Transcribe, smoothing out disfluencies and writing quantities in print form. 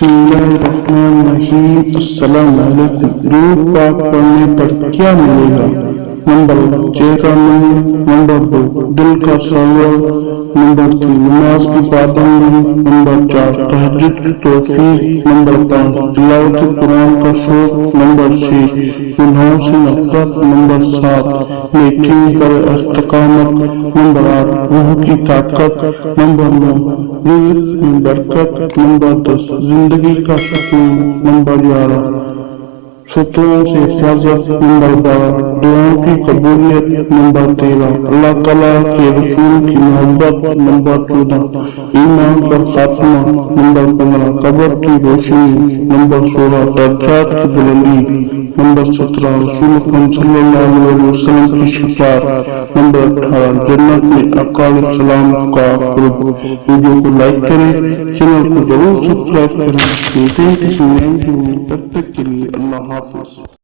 بسم اللہ الرحمن الرحیم۔ السلام علیکم۔ درود پاک پڑھنے پر کیا ملے گا؟ نمبر 1 چہرہ نور، نمبر 2 دل کا سرور، نمبر 3 نماز کی پابندی، نمبر 4 تہجد کی توفیق، نمبر 5 تلاوت قرآن کا شوق، نمبر 6 گناہوں سے نفرت، نمبر 7 نیکی پر استقامت، نمبر 8 روح کی طاقت، نمبر 9 رزق میں برکت، نمبر 10 زندگی کا سکون، نمبر 11 شتروں سے حفاظت، نمبر 12 دعاؤں کی قبولیت، نمبر 13 اللہ تعالیٰ کے رسول کی محبت، نمبر 14 ایمان پر خاتمہ، نمبر 15 قبر کی روشنی، نمبر 16 درجات کی بلندی، نمبر 17 رسول اکرم صلی اللہ علیہ وسلم کی شفاعت، نمبر 18 جنت میں آقا علیہ السلام کا قرب۔ ویڈیو کو لائک کریں، چینل کو ضرور سبسکرائب کریں۔ ملتے ہیں کسی نئے ویڈیو میں، تب تک کے لیے اللہ حافظ۔